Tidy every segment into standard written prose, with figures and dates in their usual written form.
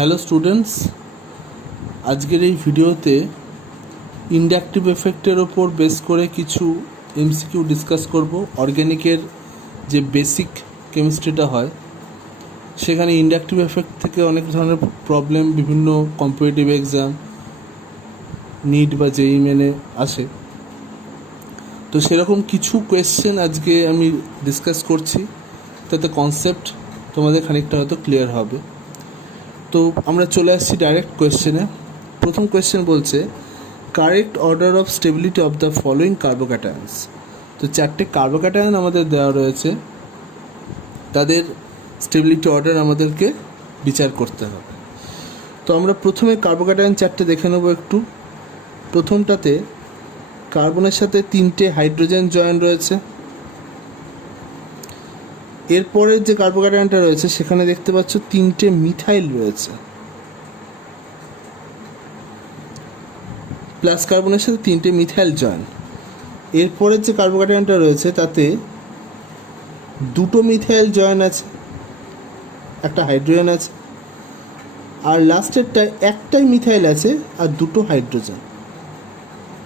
Hello students, আজকের এই ভিডিওতে ইন্ডাকটিভ এফেক্টের ওপর বেস করে কিছু এমসিকিউ ডিসকাস করব। অর্গ্যানিকের যে বেসিক কেমিস্ট্রিটা হয় সেখানে ইন্ডাকটিভ এফেক্ট থেকে অনেক ধরনের প্রবলেম বিভিন্ন কম্পিটিটিভ এক্সাম, নিট বা জেইই মেনে আসে। তো সেরকম কিছু কোয়েশ্চেন আজকে আমি ডিসকাস করছি, তাতে কনসেপ্ট তোমাদের খানিকটা হয়তো ক্লিয়ার হবে। তো আমরা চলে আসছি ডাইরেক্ট কোয়েশ্চেনে। প্রথম কোয়েশ্চেন বলছে correct order of stability of the following carbocations. তো চারটে কার্বোক্যাটায়ন আমাদের দেওয়া রয়েছে, তাদের স্টেবিলিটি অর্ডার আমাদেরকে বিচার করতে হবে। তো আমরা প্রথমে কার্বোক্যাটায়ন চারটে দেখে নেব একটু। প্রথমটাতে কার্বনের সাথে 3টে হাইড্রোজেন জয়েন রয়েছে। এরপরের যে কার্বোক্যাটায়নটা রয়েছে সেখানে দেখতে পাচ্ছ 3টে মিথাইল রয়েছে, প্লাস কার্বনের সাথে 3টে মিথাইল জয়েন। এরপরের যে কার্বোক্যাটায়নটা রয়েছে তাতে 2টো মিথাইল জয়েন আছে, একটা হাইড্রোজেন আছে, আর লাস্টেরটায় একটাই মিথাইল আছে আর 2টো হাইড্রোজেন।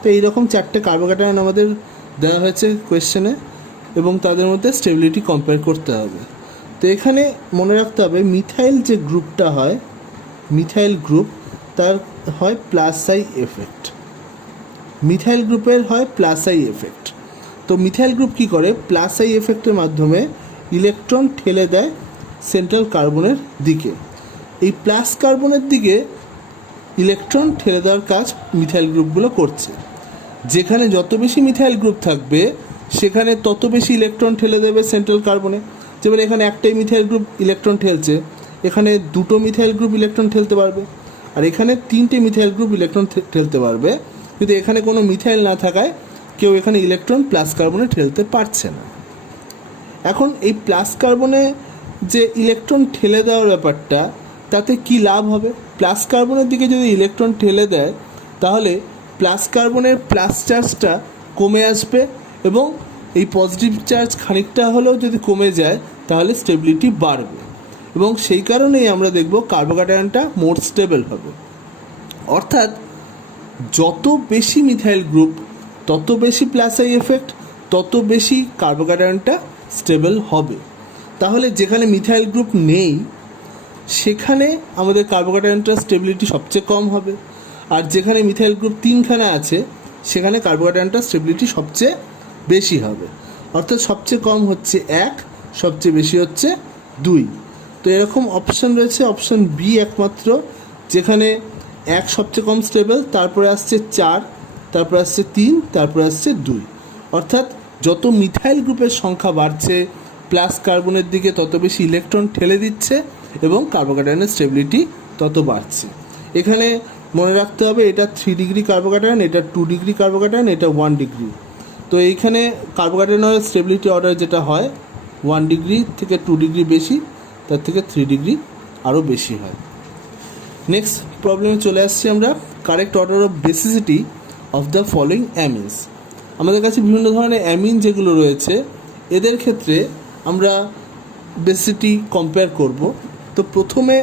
তো এইরকম চারটে কার্বোক্যাটায়ন আমাদের দেওয়া হয়েছে কোয়েশ্চেনে, এবং তাদের মধ্যে স্টেবিলিটি কম্পেয়ার করতে হবে। তো এখানে মনে রাখতে হবে মিথাইল যে গ্রুপটা হয়, মিথাইল গ্রুপ, তার হয় প্লাস আই এফেক্ট। মিথাইল গ্রুপের হয় প্লাস আই এফেক্ট। তো মিথাইল গ্রুপ কী করে, প্লাস আই এফেক্টের মাধ্যমে ইলেকট্রন ঠেলে দেয় সেন্ট্রাল কার্বনের দিকে। এই প্লাস কার্বনের দিকে ইলেকট্রন ঠেলে দেওয়ার কাজ মিথাইল গ্রুপগুলো করছে। যেখানে যত বেশি মিথাইল গ্রুপ থাকবে সেখানে তত বেশি ইলেকট্রন ঠেলে দেবে সেন্ট্রাল কার্বনে। যেমন এখানে একটাই মিথাইল গ্রুপ ইলেকট্রন ঠেলছে, এখানে 2টো মিথাইল গ্রুপ ইলেকট্রন ঠেলতে পারবে, আর এখানে 3টে মিথাইল গ্রুপ ইলেকট্রন ঠেলতে পারবে। কিন্তু এখানে কোনো মিথাইল না থাকায় কেউ এখানে ইলেকট্রন প্লাস কার্বনে ঠেলতে পারছে না। এখন এই প্লাস কার্বনে যে ইলেকট্রন ঠেলে দেওয়ার ব্যাপারটা, তাতে কি লাভ হবে? প্লাস কার্বনের দিকে যদি ইলেকট্রন ঠেলে দেয় তাহলে প্লাস কার্বনের প্লাস চার্জটা কমে আসবে, এবং এই পজিটিভ চার্জ খানিকটা হলেও যদি কমে যায় তাহলে স্টেবিলিটি বাড়বে, এবং সেই কারণেই আমরা দেখব কার্বোক্যাটায়নটা মোর স্টেবল হবে। অর্থাৎ যত বেশি মিথাইল গ্রুপ তত বেশি প্লাস আই এফেক্ট, তত বেশি কার্বোক্যাটায়নটা স্টেবল হবে। তাহলে যেখানে মিথাইল গ্রুপ নেই সেখানে আমাদের কার্বোক্যাটায়নটার স্টেবিলিটি সবচেয়ে কম হবে, আর যেখানে মিথাইল গ্রুপ 3খানা আছে সেখানে কার্বোক্যাটায়নটার স্টেবিলিটি সবচেয়ে বেশি হবে। অর্থাৎ সবচেয়ে কম হচ্ছে 1, সবচেয়ে বেশি হচ্ছে 2। তো এরকম অপশান রয়েছে, অপশান বি একমাত্র যেখানে 1 সবচেয়ে কম স্টেবল, তারপরে আসছে 4, তারপরে আসছে 3, তারপরে আসছে 2। অর্থাৎ যত মিথাইল গ্রুপের সংখ্যা বাড়ছে প্লাস কার্বনের দিকে তত বেশি ইলেকট্রন ঠেলে দিচ্ছে এবং কার্বোক্যাটায়নের স্টেবিলিটি তত বাড়ছে। এখানে মনে রাখতে হবে এটা 3 ডিগ্রি কার্বোক্যাটায়ন, এটা 2 ডিগ্রি কার্বোক্যাটায়ন, এটা 1 ডিগ্রি। তো এইখানে কার্বোক্যাটায়নের স্টেবিলিটি অর্ডার যেটা হয় 1 ডিগ্রি থেকে 2 ডিগ্রি বেশি, তার থেকে 3 ডিগ্রি আরও বেশি হয়। নেক্সট প্রবলেমে চলে আসছি আমরা, correct order of basicity of the following amines. আমাদের কাছে বিভিন্ন ধরনের অ্যামিন যেগুলো রয়েছে এদের ক্ষেত্রে আমরা বেসিসিটি কম্পেয়ার করব। তো প্রথমে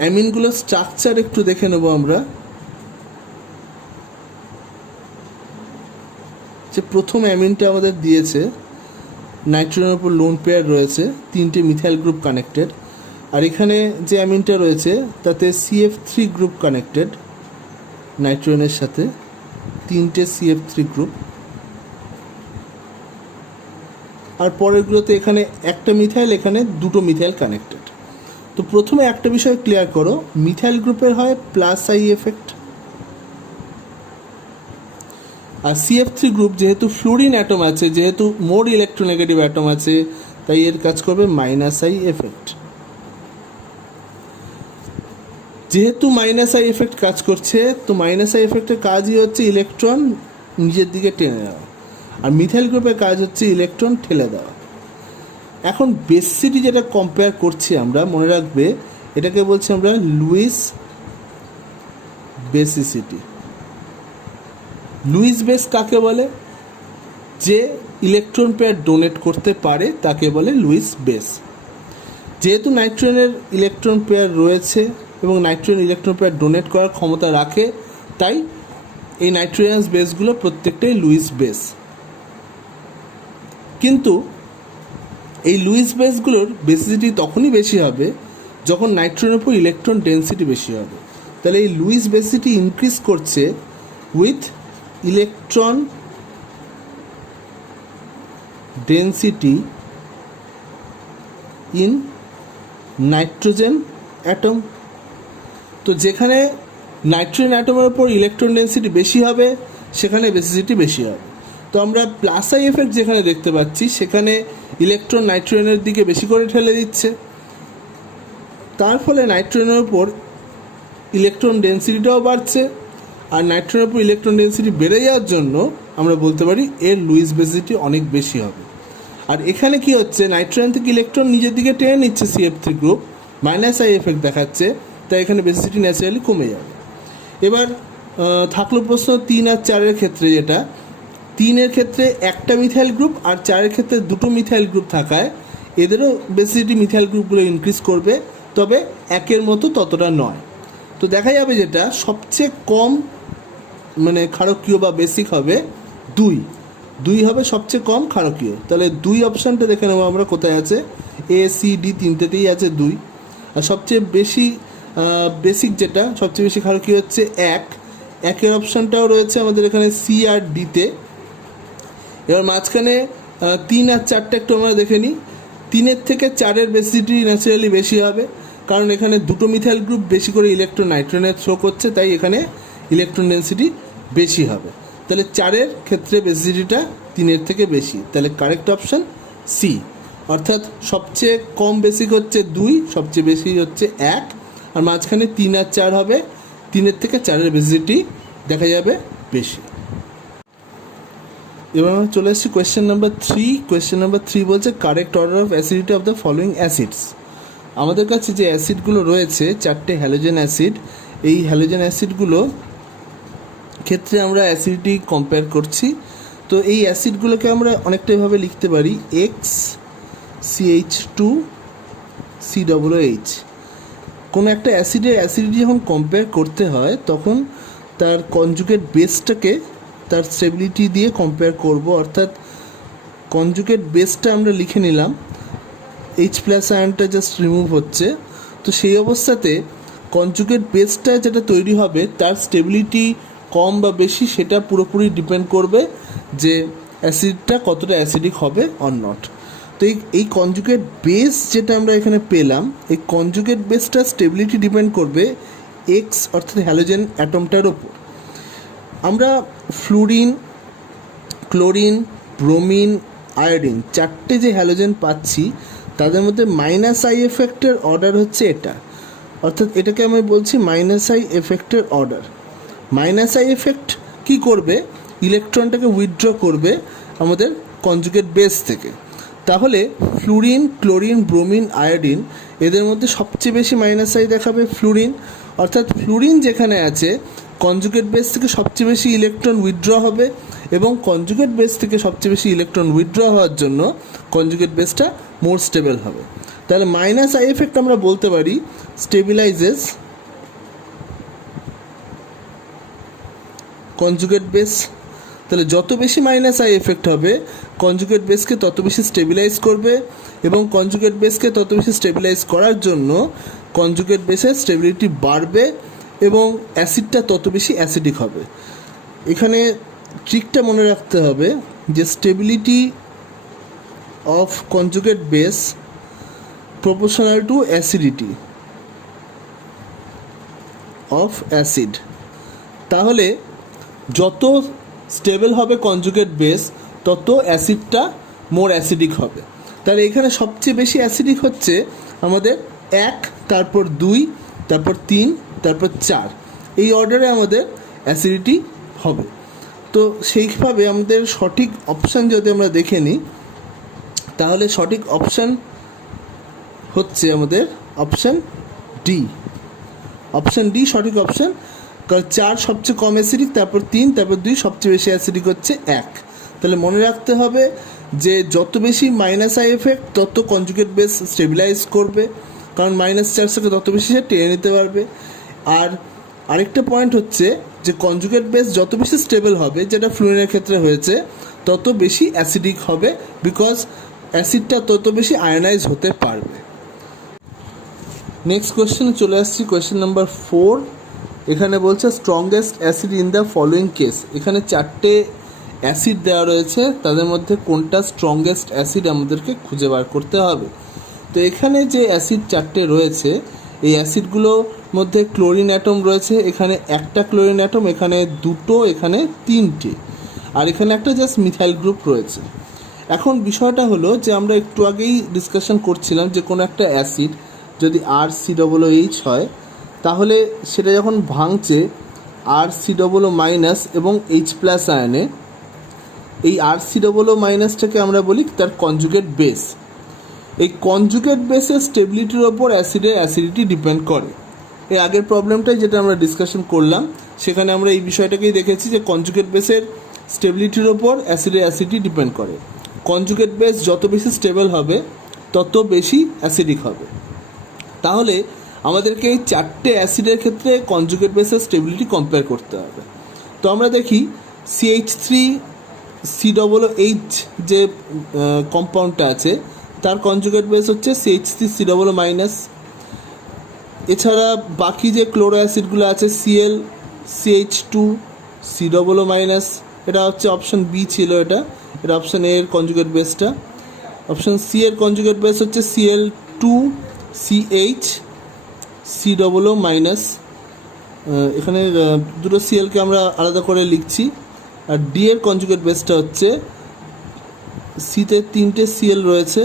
অ্যামিনগুলোর স্ট্রাকচার একটু দেখে নেব আমরা। যে প্রথম অ্যামিনটা আমাদের দিয়েছে, নাইট্রোজেনের উপর লোন পেয়ার রয়েছে, 3টে মিথাইল গ্রুপ কানেক্টেড, আর এখানে যে অ্যামিনটা রয়েছে তাতে CF3 গ্রুপ কানেক্টেড নাইট্রোজেনের সাথে, 3টে CF3 গ্রুপ, আর পরেরগুলোতে এখানে একটা মিথাইল, এখানে 2টো মিথাইল কানেক্টেড। তো প্রথমে একটা বিষয় ক্লিয়ার করো, মিথাইল গ্রুপের হয় প্লাস আই এফেক্ট, আর CF3 গ্রুপ যেহেতু ফ্লুরিন অ্যাটম আছে, যেহেতু মোর ইলেকট্রোনেগেটিভ অ্যাটম আছে, তাই এর কাজ করবে মাইনাস আই এফেক্ট। যেহেতু মাইনাস আই এফেক্ট কাজ করছে, তো মাইনাস আই এফেক্টের কাজই হচ্ছে ইলেকট্রন নিজের দিকে টেনে দেওয়া, আর মিথাইল গ্রুপের কাজ হচ্ছে ইলেকট্রন ঠেলে দেওয়া। এখন বেসিসিটি যেটা কম্পেয়ার করছি আমরা, মনে রাখবে এটাকে বলছি আমরা লুইস বেসিসিটি। লুইস বেস কাকে বলে? যে ইলেকট্রন পেয়ার ডোনেট করতে পারে তাকে বলে লুইস বেস। যেহেতু নাইট্রোজেনের ইলেকট্রন পেয়ার রয়েছে এবং নাইট্রোজেন ইলেকট্রন পেয়ার ডোনেট করার ক্ষমতা রাখে, তাই এই নাইট্রোজেনাস বেসগুলো প্রত্যেকটাই লুইস বেস। কিন্তু এই লুইস বেসগুলোর বেসিসিটি তখনই বেশি হবে যখন নাইট্রোজেনের উপর ইলেকট্রন ডেন্সিটি বেশি হবে। তাহলে এই লুইস বেসিসিটি ইনক্রিজ করছে with electron density in nitrogen atom. তো যেখানে নাইট্রোজেন অ্যাটমের উপর ইলেকট্রন ডেন্সিটি বেশি হবে সেখানে বেসিসিটি বেশি হবে। তো আমরা প্লাস আই এফেক্ট যেখানে দেখতে পাচ্ছি সেখানে ইলেকট্রন নাইট্রোজেনের দিকে বেশি করে ঠেলে দিচ্ছে, তার ফলে নাইট্রোজেনের উপর ইলেকট্রন ডেন্সিটিটাও বাড়ছে। আর নাইট্রোজেনের উপর ইলেকট্রন ডেন্সিটি বেড়ে যাওয়ার জন্য আমরা বলতে পারি এর লুইস বেসিসিটি অনেক বেশি হবে। আর এখানে কি হচ্ছে, নাইট্রোজেন থেকে ইলেকট্রন নিজের দিকে টেনে নিচ্ছে CF3 group, minus I effect দেখাচ্ছে, তাই এখানে বেসিসিটি ন্যাচারালি কমে যাবে। এবার থাকলো প্রশ্ন 3 আর 4-এর ক্ষেত্রে, যেটা 3-এর ক্ষেত্রে একটা মিথাইল গ্রুপ আর 4-এর ক্ষেত্রে দুটো মিথাইল গ্রুপ থাকায় এদেরও বেসিসিটি মিথাইল গ্রুপগুলো ইনক্রিজ করবে, তবে 1-এর মতো ততটা নয়। তো দেখা যাবে যেটা সবচেয়ে কম মানে ক্ষারকীয় বা বেসিক হবে 2 হবে সবচেয়ে কম ক্ষারকীয়। তাহলে 2 অপশানটা দেখে নেবো আমরা কোথায় আছে, ACD তিনটেতেই আছে 2। আর সবচেয়ে বেশি বেসিক যেটা সবচেয়ে বেশি ক্ষারকীয় হচ্ছে 1-এর অপশানটাও রয়েছে আমাদের এখানে C আর D-তে। এবার মাঝখানে 3 আর 4টা একটু আমরা দেখে নিই। 3-এর থেকে 4-এর বেসিসিটি ন্যাচারালি বেশি হবে, কারণ এখানে দুটো মিথাইল গ্রুপ বেশি করে ইলেকট্রন নাইট্রোজেনে থ্রো করছে, তাই এখানে ইলেকট্রন ডেন্সিটি বেশি হবে। তাহলে 4-এর ক্ষেত্রে বেসিসিটিটা 3-এর থেকে বেশি, তাহলে কারেক্ট অপশান C। অর্থাৎ সবচেয়ে কম বেসিক হচ্ছে 2, সবচেয়ে বেশি হচ্ছে 1, আর মাঝখানে 3 আর 4 হবে। 3-এর থেকে 4-এর বেসিসিটি দেখা যাবে বেশি। এবার আমরা চলে এসেছি কোয়েশ্চেন নাম্বার 3। কোয়েশ্চেন নাম্বার 3 বলছে correct order of acidity of the following acids. আমাদের কাছে যে অ্যাসিডগুলো রয়েছে 4টে হ্যালোজেন অ্যাসিড, এই হ্যালোজেন অ্যাসিডগুলো ক্ষেত্রে আমরা অ্যাসিডিটি কম্পেয়ার করছি। তো এই অ্যাসিডগুলোকে আমরা অনেকটা এভাবে লিখতে পারি, XCH2COOH। কোনো একটা অ্যাসিডের অ্যাসিডিটি যখন কম্পেয়ার করতে হয় তখন তার কনজুগেট বেসটাকে তার স্টেবিলিটি দিয়ে কম্পেয়ার করব। অর্থাৎ কনজুগেট বেসটা আমরা লিখে নিলাম, H+ আয়নটা জাস্ট রিমুভ হচ্ছে। তো সেই অবস্থাতে কনজুগেট বেসটা যেটা তৈরি হবে তার স্টেবিলিটি কম বা বেশি সেটা পুরোপুরি ডিপেন্ড করবে যে অ্যাসিডটা কতটা অ্যাসিডিক হবে অর নট। তো এই কনজুগেট বেস যেটা আমরা এখানে পেলাম, এই কনজুগেট বেসটার স্টেবিলিটি ডিপেন্ড করবে X অর্থাৎ হ্যালোজেন অ্যাটমটার ওপর। আমরা ফ্লুরিন, ক্লোরিন, ব্রোমিন, আয়োডিন 4টে যে হ্যালোজেন পাচ্ছি তাদের মধ্যে মাইনাস আই এফেক্টের অর্ডার হচ্ছে এটা, অর্থাৎ এটাকে আমি বলছি মাইনাস আই এফেক্টের অর্ডার। মাইনাস আই এফেক্ট কী করবে, ইলেকট্রনটাকে উইথড্র করবে আমাদের কনজুগেট বেস থেকে। তাহলে ফ্লুরিন, ক্লোরিন, ব্রোমিন, আয়োডিন এদের মধ্যে সবচেয়ে বেশি মাইনাস আই দেখাবে ফ্লুরিন। অর্থাৎ ফ্লুরিন যেখানে আছে কনজুগেট বেস থেকে সবচেয়ে বেশি ইলেকট্রন উইথড্র হবে, এবং কনজুগেট বেস থেকে সবচেয়ে বেশি ইলেকট্রন উইথড্র হওয়ার জন্য কনজুগেট বেসটা মোর স্টেবল হবে। তাহলে মাইনাস আই এফেক্ট আমরা বলতে পারি স্টেবিলাইজেস কনজুগেট বেস। তাহলে যত বেশি মাইনাস আই এফেক্ট হবে কনজুগেট বেসকে তত বেশি স্টেবিলাইজ করবে, এবং কনজুগেট বেসকে তত বেশি স্টেবিলাইজ করার জন্য কনজুগেট বেসের স্টেবিলিটি বাড়বে এবং অ্যাসিডটা তত বেশি অ্যাসিডিক হবে। এখানে ট্রিকটা মনে রাখতে হবে যে stability of conjugate base proportional to acidity of acid. তাহলে যত স্টেবল হবে কনজুগেট বেস তত অ্যাসিডটা মোর অ্যাসিডিক হবে। তাহলে এখানে সবচেয়ে বেশি অ্যাসিডিক হচ্ছে আমাদের 1, তারপর 2, তারপর 3, তারপর 4, এই অর্ডারে আমাদের অ্যাসিডিটি হবে। তো সেইভাবে আমাদের সঠিক অপশান যদি আমরা দেখে নিই তাহলে সঠিক অপশান হচ্ছে আমাদের অপশান ডি। অপশান ডি সঠিক অপশান, কারণ 4 সবচেয়ে কম অ্যাসিডিক, তারপর 3, তারপর 2, সবচেয়ে বেশি অ্যাসিডিক হচ্ছে 1। তাহলে মনে রাখতে হবে যে যত বেশি মাইনাস আই এফেক্ট তত কনজুগেট বেস স্টেবিলাইজ করবে, কারণ মাইনাস চার্জটাকে তত বেশি সে টেনে নিতে পারবে। আর আরেকটা পয়েন্ট হচ্ছে যে কনজুগেট বেস যত বেশি স্টেবল হবে, যেটা ফ্লুরিনের ক্ষেত্রে হয়েছে, তত বেশি অ্যাসিডিক হবে, বিকজ অ্যাসিডটা তত বেশি আয়নাইজ হতে পারবে। নেক্সট কোয়েশ্চেনে চলে আসছি, কোয়েশ্চেন নাম্বার 4। এখানে বলছে strongest acid in the following case. এখানে 4টে অ্যাসিড দেওয়া রয়েছে, তাদের মধ্যে কোনটা স্ট্রংগেস্ট অ্যাসিড আমাদেরকে খুঁজে বার করতে হবে। তো এখানে যে অ্যাসিড 4টে রয়েছে, এই অ্যাসিডগুলোর মধ্যে ক্লোরিন অ্যাটম রয়েছে, এখানে একটা ক্লোরিন অ্যাটম, এখানে দুটো, এখানে 3টে, আর এখানে একটা জাস্ট মিথাইল গ্রুপ রয়েছে। এখন বিষয়টা হলো যে আমরা একটু আগেই ডিসকাশন করছিলাম যে কোনো একটা অ্যাসিড যদি RCOOH হয়, তাহলে সেটা যখন ভাঙছে RCOO মাইনাস এবং H+ আয়নে, এই RCOO মাইনাসটাকে আমরা বলি তার কনজুগেট বেস। এই কনজুগেট বেসের স্টেবিলিটির ওপর অ্যাসিডের অ্যাসিডিটি ডিপেন্ড করে। এই আগের প্রবলেমটাই যেটা আমরা ডিসকাশন করলাম, সেখানে আমরা এই বিষয়টাকেই দেখেছি যে কনজুগেট বেসের স্টেবিলিটির ওপর অ্যাসিডের অ্যাসিডিটি ডিপেন্ড করে। কনজুগেট বেস যত বেশি স্টেবল হবে তত বেশি অ্যাসিডিক হবে। তাহলে আমাদেরকে এই 4টে অ্যাসিডের ক্ষেত্রে কনজুগেট বেসের স্টেবিলিটি কম্পেয়ার করতে হবে। তো আমরা দেখি CH3COOH যে কম্পাউন্ডটা আছে, তার কনজুগেট বেস হচ্ছে CH3COO-। এছাড়া বাকি যে ক্লোরো অ্যাসিডগুলো আছে Cl CH2COO-, এটা হচ্ছে অপশন বি ছিল, এটা অপশন এ এর কনজুগেট বেসটা। অপশন সি এর কনজুগেট বেস হচ্ছে Cl2CHCOO-। এখানে দুটো সিএলকে আমরা আলাদা করে লিখছি। আর ডি এর কনজুগেট বেসটা হচ্ছে, সিতে 3টে সিএল রয়েছে,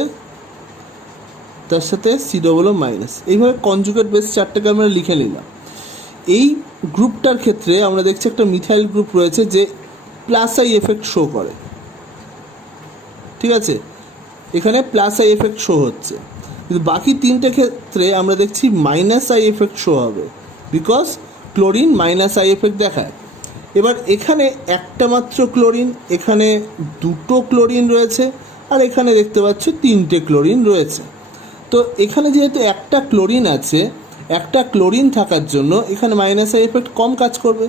তার সাথে COO-। এইভাবে কনজুগেট বেস 4টাকে আমরা লিখে নিলাম। এই গ্রুপটার ক্ষেত্রে আমরা দেখছি একটা মিথাইল গ্রুপ রয়েছে যে +I এফেক্ট শো করে, ঠিক আছে, এখানে +I এফেক্ট শো হচ্ছে। কিন্তু বাকি 3টে ক্ষেত্রে আমরা দেখছি -I এফেক্ট শো হবে, বিকজ ক্লোরিন -I এফেক্ট দেখায়। এবার এখানে একটা মাত্র ক্লোরিন, এখানে দুটো ক্লোরিন রয়েছে, আর এখানে দেখতে পাচ্ছ 3টে ক্লোরিন রয়েছে। তো এখানে যেহেতু একটা ক্লোরিন আছে, একটা ক্লোরিন থাকার জন্য এখানে -I এফেক্ট কম কাজ করবে,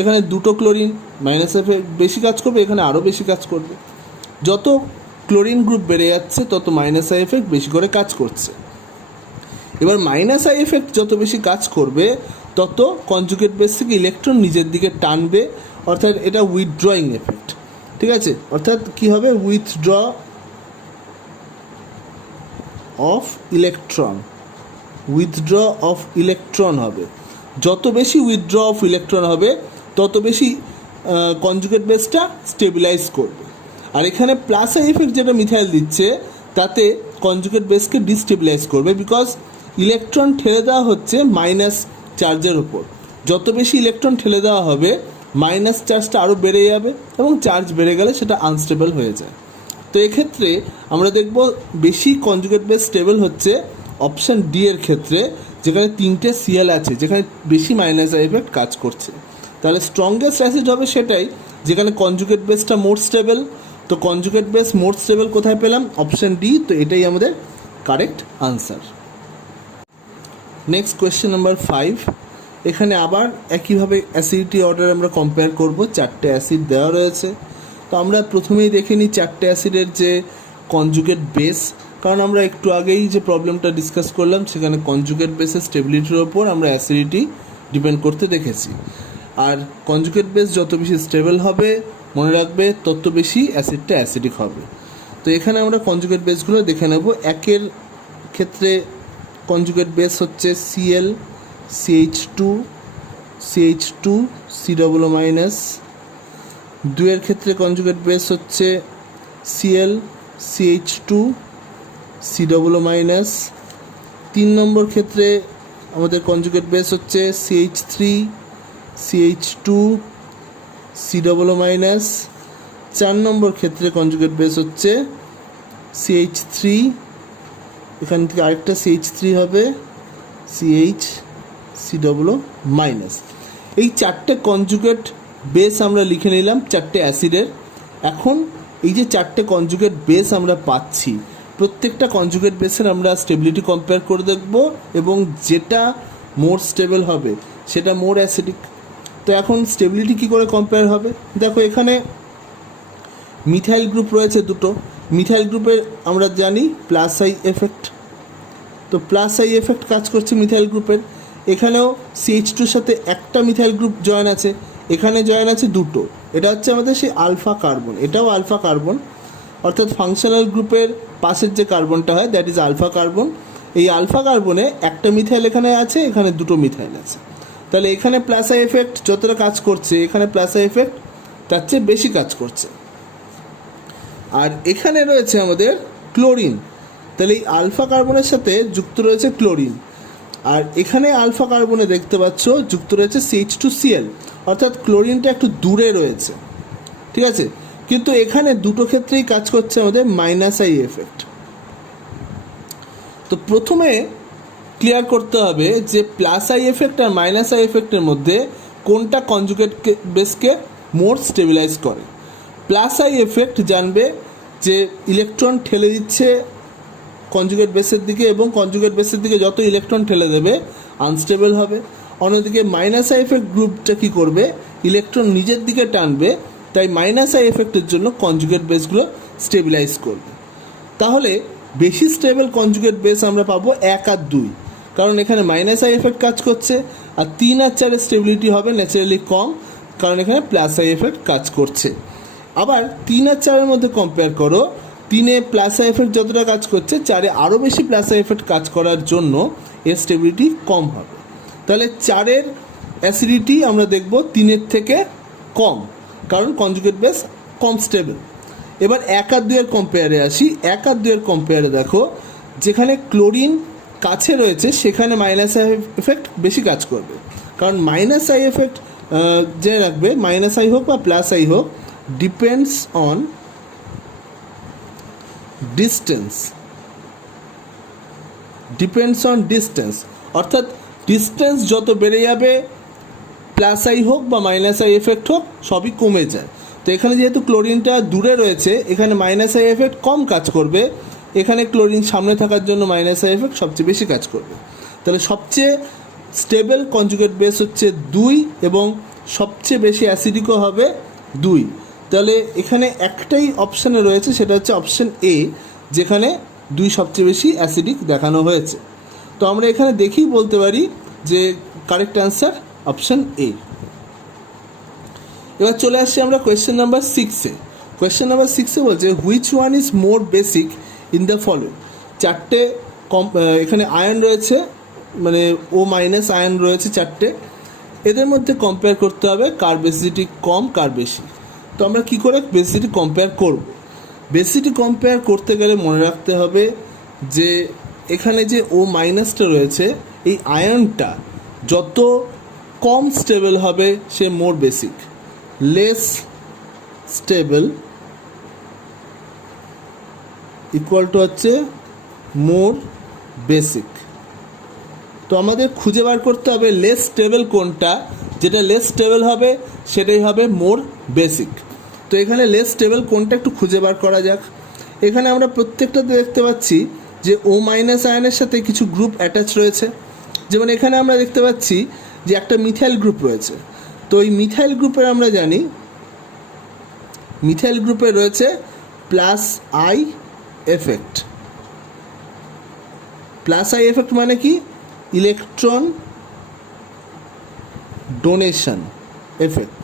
এখানে দুটো ক্লোরিন -I এফেক্ট বেশি কাজ করবে, এখানে আরও বেশি কাজ করবে। যত ক্লোরিন গ্রুপ বেড়ে যাচ্ছে তত -I এফেক্ট বেশি করে কাজ করছে। এবার -I এফেক্ট যত বেশি কাজ করবে তত কনজুগেট বেস থেকে ইলেকট্রন নিজের দিকে টানবে, অর্থাৎ এটা উইথড্রয়িং এফেক্ট, ঠিক আছে। অর্থাৎ কি হবে, উইথড্র অফ ইলেকট্রন হবে। যত বেশি উইথড্র অফ ইলেকট্রন হবে তত বেশি কনজুগেট বেসটা স্টেবিলাইজ করবে। আর এখানে +I এফেক্ট যেটা মিথাইল দিচ্ছে, তাতে কনজুগেট বেসকে ডিস্টেবিলাইজ করবে, বিকজ ইলেকট্রন ঠেলে দেওয়া হচ্ছে মাইনাস চার্জের ওপর। যত বেশি ইলেকট্রন ঠেলে দেওয়া হবে মাইনাস চার্জটা আরও বেড়ে যাবে, এবং চার্জ বেড়ে গেলে সেটা আনস্টেবল হয়ে যায়। তো এক্ষেত্রে আমরা দেখব বেশি কনজুগেট বেস স্টেবল হচ্ছে অপশান ডি এর ক্ষেত্রে, যেখানে 3টে সিএল আছে, যেখানে বেশি -I এফেক্ট কাজ করছে। তাহলে স্ট্রংগেস্ট অ্যাসিড হবে সেটাই যেখানে কনজুগেট বেসটা মোর স্টেবল। তো কনজুগেট বেস মোর স্টেবল কোথায় পেলাম, অপশান ডি। তো এটাই আমাদের correct answer. Next question number 5। এখানে আবার একইভাবে অ্যাসিডিটি অর্ডার আমরা কম্পেয়ার করব। 4টে অ্যাসিড দেওয়া রয়েছে। তো আমরা প্রথমেই দেখে নিই 4টে অ্যাসিডের যে কনজুগেট বেস, কারণ আমরা একটু আগেই যে প্রবলেমটা ডিসকাস করলাম সেখানে কনজুগেট বেসের স্টেবিলিটির ওপর আমরা অ্যাসিডিটি ডিপেন্ড করতে দেখেছি। আর কনজুগেট বেস যত বেশি স্টেবল হবে, মনে রাখবে, তত বেশি অ্যাসিডটা অ্যাসিডিক হবে। তো এখানে আমরা কনজুগেট বেসগুলো দেখে নেব। 1-এর ক্ষেত্রে কনজুগেট বেস হচ্ছে Cl CH2COO-। 2-এর ক্ষেত্রে কনজুগেট বেস হচ্ছে Cl CH2COO-। 3 নম্বর ক্ষেত্রে আমাদের কনজুগেট বেস হচ্ছে CH3CH2COO-। 4 নম্বর ক্ষেত্রে কনজুগেট বেস হচ্ছে CH3, এখান থেকে আরেকটা CH3 হবে CH3COO-। এই 4টে কনজুগেট বেস আমরা লিখে নিলাম 4টে অ্যাসিডের। এখন এই যে চারটে কনজুগেট বেস আমরা পাচ্ছি, প্রত্যেকটা কনজুগেট বেসের আমরা স্টেবিলিটি কম্পেয়ার করে দেখব এবং যেটা মোর স্টেবল হবে সেটা মোর অ্যাসিডিক। তো এখন স্টেবিলিটি কী করে কম্পেয়ার হবে? দেখো এখানে মিথাইল গ্রুপ রয়েছে দুটো, মিথাইল গ্রুপের আমরা জানি প্লাস আই এফেক্ট, তো প্লাস আই এফেক্ট কাজ করছে মিথাইল গ্রুপের। এখানেও CH2-র সাথে একটা মিথাইল গ্রুপ জয়েন আছে, এখানে জয়েন আছে দুটো, এটা হচ্ছে আমাদের সেই আলফা কার্বন, এটাও আলফা কার্বন, অর্থাৎ ফাংশনাল গ্রুপের পাশের যে কার্বনটা হয় দ্যাট ইজ আলফা কার্বন। এই আলফা কার্বনে একটা মিথাইল এখানে আছে, এখানে দুটো মিথাইল আছে, তাহলে এখানে প্লাস আই এফেক্ট যতটা কাজ করছে এখানে প্লাস আই এফেক্ট তার চেয়ে বেশি কাজ করছে। আর এখানে রয়েছে আমাদের ক্লোরিন, তাহলে এই আলফা কার্বনের সাথে যুক্ত রয়েছে ক্লোরিন, আর এখানে আলফা কার্বনে দেখতে পাচ্ছ যুক্ত রয়েছে CH2Cl, অর্থাৎ ক্লোরিনটা একটু দূরে রয়েছে, ঠিক আছে। কিন্তু এখানে দুটো ক্ষেত্রেই কাজ করছে আমাদের মাইনাস আই এফেক্ট। তো প্রথমে ক্লিয়ার করতে হবে যে প্লাস আই এফেক্ট আর মাইনাস আই এফেক্টের মধ্যে কোনটা কনজুগেট বেসকে মোর স্টেবিলাইজ করে। প্লাস আই এফেক্ট জানবে যে ইলেকট্রন ঠেলে দিচ্ছে কনজুগেট বেসের দিকে এবং কনজুগেট বেসের দিকে যত ইলেকট্রন ঠেলে দেবে আনস্টেবল হবে। অন্যদিকে মাইনাস আই এফেক্ট গ্রুপটা কী করবে, ইলেকট্রন নিজের দিকে টানবে, তাই মাইনাস আই এফেক্টের জন্য কনজুগেট বেসগুলো স্টেবিলাইজ করবে। তাহলে বেশি স্টেবল কনজুগেট বেস আমরা পাবো 1 আর 2, কারণ এখানে মাইনাস আই এফেক্ট কাজ করছে, আর 3 আর 4-এর স্টেবিলিটি হবে ন্যাচারালি কম, কারণ এখানে প্লাস আই এফেক্ট কাজ করছে। আবার 3 আর 4-এর মধ্যে কম্পেয়ার করো, 3-এ প্লাস আই এফেক্ট যতটা কাজ করছে 4-এ আরও বেশি প্লাস আই এফেক্ট কাজ করার জন্য এর স্টেবিলিটি কম হবে। তাহলে 4-এর অ্যাসিডিটি আমরা দেখব 3-এর থেকে কম, কারণ কনজুগেট বেস কম স্টেবল। এবার 1 আর 2-এর কম্পেয়ারে আসি। 1 আর 2-এর কম্পেয়ারে দেখো যেখানে ক্লোরিন কাছে রয়েছে সেখানে মাইনাস আই এফেক্ট বেশি কাজ করবে, কারণ মাইনাস আই এফেক্ট যে রাখবে, মাইনাস আই হোক বা প্লাস আই হোক, ডিপেন্ডস অন ডিস্টেন্স, অর্থাৎ ডিস্টেন্স যত বেড়ে যাবে প্লাস আই হোক বা মাইনাস আই এফেক্ট হোক সবই কমে যায়। তো এখানে যেহেতু ক্লোরিনটা দূরে রয়েছে এখানে মাইনাস আই এফেক্ট কম কাজ করবে, এখানে ক্লোরিন সামনে থাকার জন্য মাইনাস আই এফেক্ট সবচেয়ে বেশি কাজ করবে। তাহলে সবচেয়ে স্টেবল কনজুগেট বেস হচ্ছে 2 এবং সবচেয়ে বেশি অ্যাসিডিকও হবে 2। তাহলে এখানে একটাই অপশানে রয়েছে, সেটা হচ্ছে অপশান এ, যেখানে 2 সবচেয়ে বেশি অ্যাসিডিক দেখানো হয়েছে। তো আমরা এখানে দেখেই বলতে পারি যে কারেক্ট অ্যান্সার অপশান এ। এবার চলে আসছি আমরা কোয়েশ্চেন নাম্বার 6-এ। কোয়েশ্চেন নাম্বার 6-এ বলছে which one is more basic in the following. চারটে এখানে আয়ন রয়েছে, মানে ও মাইনাস আয়ন রয়েছে চারটে, এদের মধ্যে কম্পেয়ার করতে হবে কার বেসিসিটি কম কার বেশি। তো আমরা কী করে বেসিসিটি কম্পেয়ার করব? বেসিসিটি কম্পেয়ার করতে গেলে মনে রাখতে হবে যে এখানে যে ও মাইনাসটা রয়েছে এই আয়নটা যত কম স্টেবল হবে সে more basic, less stable equal to হচ্ছে মোর বেসিক। তো আমাদের খুঁজে বার করতে হবে লেস স্টেবল কোনটা, যেটা লেস স্টেবল হবে সেটাই হবে মোর বেসিক। তো এখানে লেস স্টেবল কোনটা একটু খুঁজে বার করা যাক। এখানে আমরা প্রত্যেকটাতে দেখতে পাচ্ছি যে ও মাইনাস আয়নের সাথে কিছু গ্রুপ অ্যাটাচ রয়েছে, যেমন এখানে আমরা দেখতে পাচ্ছি যে একটা মিথাইল গ্রুপ রয়েছে। তো এই মিথাইল গ্রুপের আমরা জানি মিথাইল গ্রুপে রয়েছে plus I effect. Plus I effect মানে কি? Electron donation effect.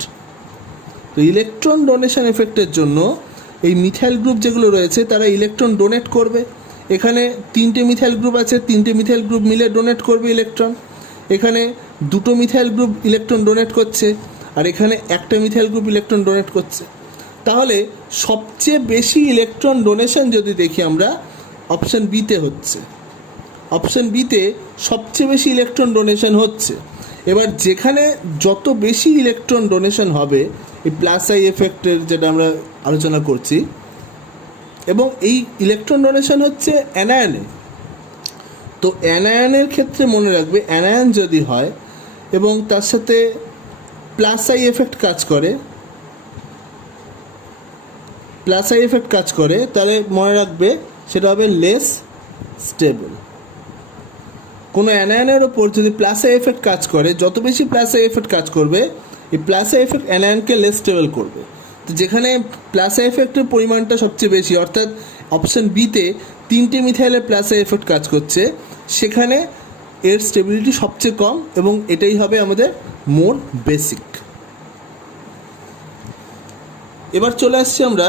তো ইলেকট্রন ডোনেশন এফেক্টের জন্য এই মিথাইল গ্রুপ যেগুলো রয়েছে তারা ইলেকট্রন ডোনেট করবে। এখানে 3টে মিথাইল গ্রুপ আছে, 3টে মিথাইল গ্রুপ মিলে ডোনেট করবে ইলেকট্রন। এখানে 2টো মিথাইল গ্রুপ ইলেকট্রন ডোনেট করছে, আর এখানে একটা মিথাইল গ্রুপ ইলেকট্রন ডোনেট করছে। তাহলে সবচেয়ে বেশি ইলেকট্রন ডোনেশন যদি দেখি আমরা অপশান বিতে হচ্ছে, অপশান বিতে সবচেয়ে বেশি ইলেকট্রন ডোনেশন হচ্ছে। এবার যেখানে যত বেশি ইলেকট্রন ডোনেশন হবে এই প্লাস আই এফেক্টের যেটা আমরা আলোচনা করছি, এবং এই ইলেকট্রন ডোনেশন হচ্ছে অ্যানায়নে। তো অ্যানায়নের ক্ষেত্রে মনে রাখবে অ্যানায়ন যদি হয় এবং তার সাথে প্লাস আই এফেক্ট কাজ করে, প্লাস আই এফেক্ট কাজ করে তাহলে মনে রাখবে সেটা হবে লেস স্টেবল। কোনো অ্যানায়নের ওপর যদি প্লাস আই এফেক্ট কাজ করে, যত বেশি প্লাস আই এফেক্ট কাজ করবে এই প্লাস আই এফেক্ট অ্যানায়নকে লেস স্টেবল করবে। তো যেখানে প্লাস আই এফেক্টের পরিমাণটা সবচেয়ে বেশি, অর্থাৎ অপশান বিতে 3টে মিথাইলের প্লাস আই এফেক্ট কাজ করছে, সেখানে এর স্টেবিলিটি সবচেয়ে কম এবং এটাই হবে আমাদের মোর বেসিক। এবার চলে আসছি আমরা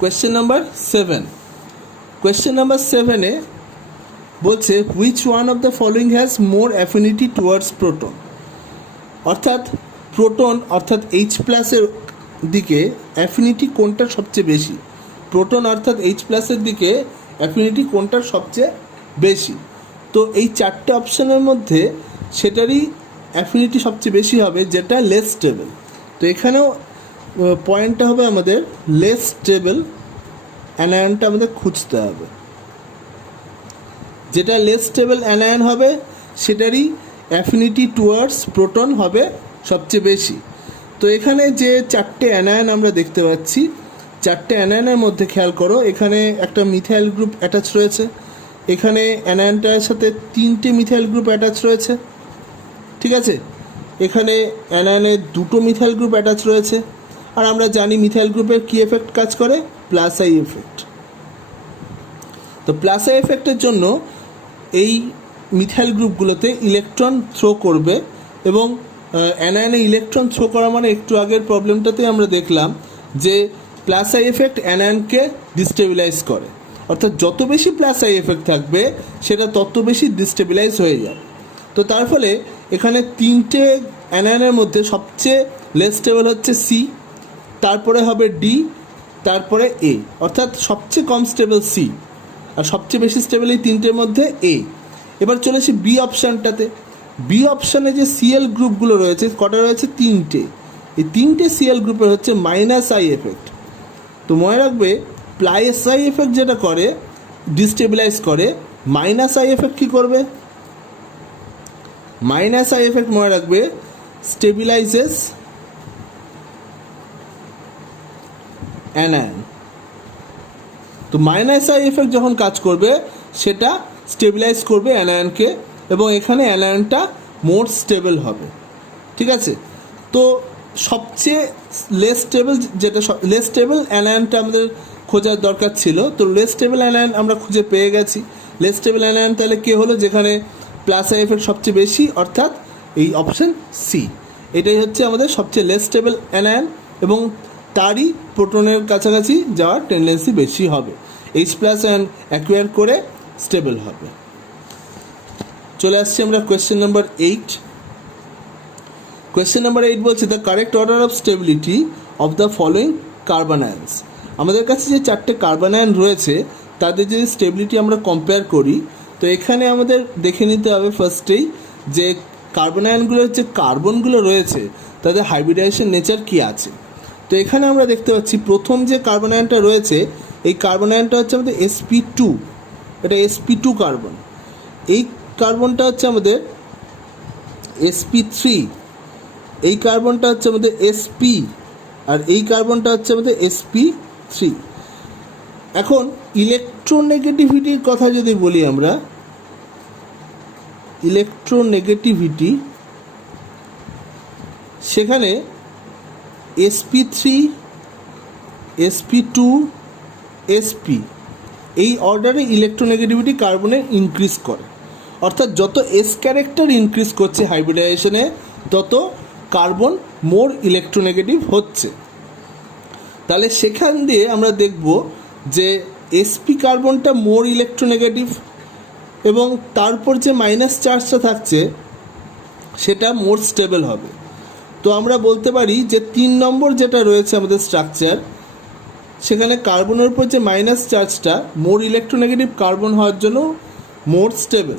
কোয়েশ্চেন নাম্বার 7। কোয়েশ্চেন নাম্বার 7-এ বলছে which one of the following has more affinity towards proton. অর্থাৎ প্রোটন অর্থাৎ এইচ প্লাসের দিকে অ্যাফিনিটি কোনটার সবচেয়ে বেশি, প্রোটন অর্থাৎ এইচ প্লাসের দিকে অ্যাফিনিটি কোনটার সবচেয়ে বেশি। তো এই 4টে অপশানের মধ্যে সেটারই অ্যাফিনিটি সবচেয়ে বেশি হবে যেটা লেস স্টেবল। তো এখানেও পয়েন্টটা হবে আমাদের লেস স্টেবল অ্যানায়নটা আমাদের খুঁজতে হবে। যেটা লেস স্টেবল অ্যানায়ন হবে সেটারই অ্যাফিনিটি টুয়ার্ডস প্রোটন হবে সবচেয়ে বেশি। তো এখানে যে 4টে অ্যানায়ন আমরা দেখতে পাচ্ছি, 4টে অ্যানায়নের মধ্যে খেয়াল করো, এখানে একটা মিথাইল গ্রুপ অ্যাটাচ রয়েছে, এখানে অ্যানায়নটার সাথে 3টে মিথাইল গ্রুপ অ্যাটাচ রয়েছে, ঠিক আছে। এখানে অ্যানায়নে 2টো মিথাইল গ্রুপ অ্যাটাচ রয়েছে। আর আমরা জানি মিথাইল গ্রুপের কী এফেক্ট কাজ করে, প্লাস আই এফেক্ট। তো প্লাস আই এফেক্টের জন্য এই মিথাইল গ্রুপগুলোতে ইলেকট্রন থ্রো করবে এবং অ্যানায়নে ইলেকট্রন থ্রো করা মানে একটু আগের প্রবলেমটাতে আমরা দেখলাম যে প্লাস আই এফেক্ট অ্যানায়নকে ডিস্টেবিলাইজ করে। অর্থাৎ যত বেশি প্লাস আই এফেক্ট থাকবে সেটা তত বেশি ডিস্টেবিলাইজ হয়ে যাবে। তো তার ফলে এখানে 3টে অ্যানায়নের মধ্যে সবচেয়ে লেস স্টেবল হচ্ছে সি, তারপরে হবে ডি, তারপরে এ। অর্থাৎ সবচেয়ে কম স্টেবল সি আর সবচেয়ে বেশি স্টেবল এই 3টের মধ্যে এ। এবার চলেছি বি অপশানটাতে। বি অপশানে যে সিএল গ্রুপগুলো রয়েছে কটা রয়েছে, 3টে। এই 3টে সিএল গ্রুপের হচ্ছে মাইনাস আই এফেক্ট। তো মনে রাখবে প্লাস আই এফেক্ট যেটা করে ডিস্টেবিলাইজ করে, মাইনাস আই এফেক্ট কী করবে, মাইনাস আই এফেক্ট মনে রাখবে স্টেবিলাইজেস অ্যানায়ন। তো মাইনাস আই এফেক্ট যখন কাজ করবে সেটা স্টেবিলাইজ করবে অ্যানায়নকে এবং এখানে অ্যানায়নটা মোর স্টেবল হবে, ঠিক আছে। তো সবচেয়ে লেস স্টেবল যেটা লেস স্টেবল অ্যানায়নটা আমাদের খোঁজার দরকার ছিল। তো লেস স্টেবল অ্যানায়ন আমরা খুঁজে পেয়ে গেছি। লেস স্টেবল অ্যানায়ন তাহলে কে হলো, যেখানে প্লাস আই এফেক্ট সবচেয়ে বেশি, অর্থাৎ এই অপশান সি। এটাই হচ্ছে আমাদের সবচেয়ে লেস স্টেবল অ্যানায়ন এবং তারই প্রোটনের কাছাকাছি যাওয়ার টেন্ডেন্সি বেশি হবে, এইচ প্লাস অ্যাকুয়ার করে স্টেবল হবে। চলে আসছি আমরা কোয়েশ্চেন নাম্বার 8। কোয়েশ্চেন নাম্বার 8 বলছে the correct order of stability of the following carbon আয়ন্স। আমাদের কাছে যে 4টে কার্বন আয়ন রয়েছে তাদের যদি স্টেবিলিটি আমরা কম্পেয়ার করি, তো এখানে আমাদের দেখে নিতে হবে ফার্স্টেই যে কার্বন আয়নগুলোর যে কার্বনগুলো রয়েছে তাদের হাইব্রিডাইজেশন নেচার কী আছে। তো এখানে আমরা দেখতে পাচ্ছি প্রথম যে কার্বন আয়নটা রয়েছে এই কার্বন আয়নটা হচ্ছে আমাদের sp2, এটা sp2 কার্বন। এই কার্বনটা হচ্ছে আমাদের sp3, এই কার্বনটা হচ্ছে আমাদের sp, আর এই কার্বনটা হচ্ছে আমাদের sp3। এখন ইলেকট্রোনেগেটিভিটির কথা যদি বলি আমরা, ইলেকট্রোনেগেটিভিটি সেখানে sp3 sp2 sp এই অর্ডারে ইলেকট্রোনেগেটিভিটি কার্বনের ইনক্রিজ করে। অর্থাৎ যত এস ক্যারেক্টার ইনক্রিজ করছে হাইব্রিডাইজেশনে তত কার্বন মোর ইলেকট্রোনেগেটিভ হচ্ছে। তাহলে সেখান দিয়ে আমরা দেখব যে sp কার্বনটা মোর ইলেকট্রোনেগেটিভ এবং তারপর যে মাইনাস চার্জটা থাকছে সেটা মোর স্টেবল হবে। তো আমরা বলতে পারি যে 3 নম্বর যেটা রয়েছে আমাদের স্ট্রাকচার, সেখানে কার্বনের উপর যে মাইনাস চার্জটা মোর ইলেকট্রোনেগেটিভ কার্বন হওয়ার জন্য মোর স্টেবল।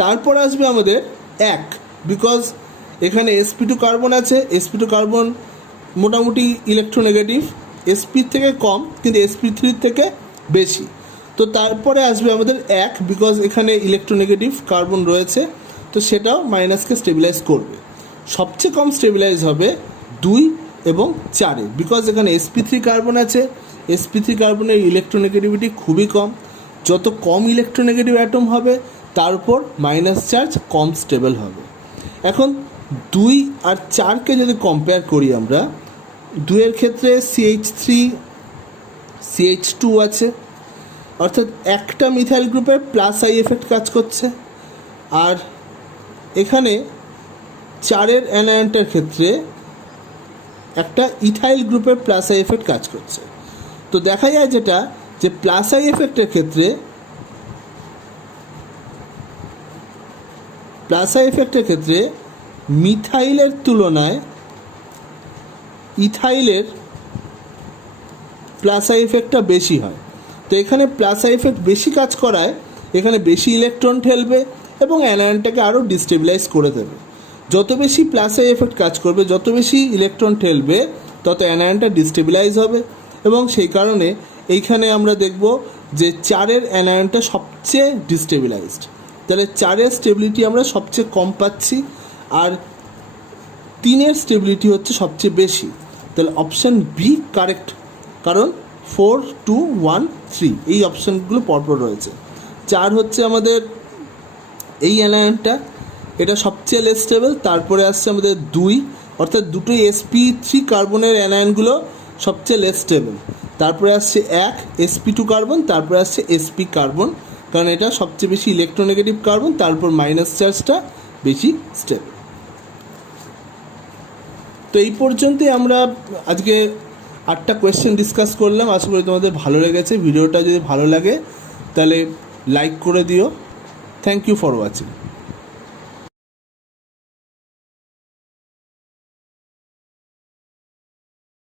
তারপর আসবে আমাদের 1, বিকজ এখানে sp2 কার্বন আছে, sp2 কার্বন মোটামুটি ইলেকট্রোনেগেটিভ, sp থেকে কম কিন্তু sp3 থেকে বেশি। তো তারপরে আসবে আমাদের 1, বিকজ এখানে ইলেকট্রোনেগেটিভ কার্বন রয়েছে, তো সেটাও মাইনাসকে স্টেবিলাইজ করবে। সবচেয়ে কম স্টেবিলাইজ হবে 2 এবং 4-এ, বিকজ এখানে sp3 কার্বন আছে। sp3 কার্বনের ইলেকট্রোনেগেটিভিটি খুবই কম। যত কম ইলেকট্রোনেগেটিভ অ্যাটম হবে তার উপর মাইনাস চার্জ কম স্টেবল হবে। এখন 2 আর 4কে যদি কম্পেয়ার করি আমরা, 2-এর ক্ষেত্রে CH3 CH2 আছে, অর্থাৎ একটা মিথাইল গ্রুপের প্লাস আই এফেক্ট কাজ করছে। আর এখানে 4-এর অ্যানায়নটার ক্ষেত্রে একটা ইথাইল গ্রুপের প্লাস আই এফেক্ট কাজ করছে। তো দেখা যায় যেটা, যে প্লাস আই এফেক্টের ক্ষেত্রে মিথাইলের তুলনায় ইথাইলের প্লাস আই এফেক্টটা বেশি হয়। তো এখানে প্লাস আই এফেক্ট বেশি কাজ করায় এখানে বেশি ইলেকট্রন ঠেলবে এবং অ্যানায়নটাকে আরও ডিস্টেবিলাইজ করে দেবে। যত বেশি প্লাস আই এফেক্ট কাজ করবে, যত বেশি ইলেকট্রন ঠেলবে, তত অ্যানায়নটা ডিস্টেবিলাইজ হবে। এবং সেই কারণে এইখানে আমরা দেখব যে 4-এর অ্যানায়নটা সবচেয়ে ডিস্টেবিলাইজড। তাহলে 4-এর স্টেবিলিটি আমরা সবচেয়ে কম পাচ্ছি, আর 3-এর স্টেবিলিটি হচ্ছে সবচেয়ে বেশি। তাহলে অপশান বি কারেক্ট, কারণ 4, 2, 1, 3 এই অপশানগুলো পরপর রয়েছে। 4 হচ্ছে আমাদের এই অ্যানায়নটা, এটা সবচেয়ে লেস স্টেবল। তারপরে আসছে আমাদের 2, অর্থাৎ দুটো sp3 কার্বনের অ্যানায়নগুলো সবচেয়ে লেস স্টেবল। তারপরে আসছে 1 sp2 কার্বন, তারপরে আসছে sp কার্বন, কারণ এটা সবচেয়ে বেশি ইলেকট্রোনেগেটিভ কার্বন, তারপর মাইনাস চার্জটা বেশি স্টেবল। তো এই পর্যন্তই আমরা আজকে 8টা কোয়েশ্চেন ডিসকাস করলাম। আশা করি তোমাদের ভালো লেগেছে। ভিডিওটা যদি ভালো লাগে তাহলে লাইক করে দিও। Thank you for watching.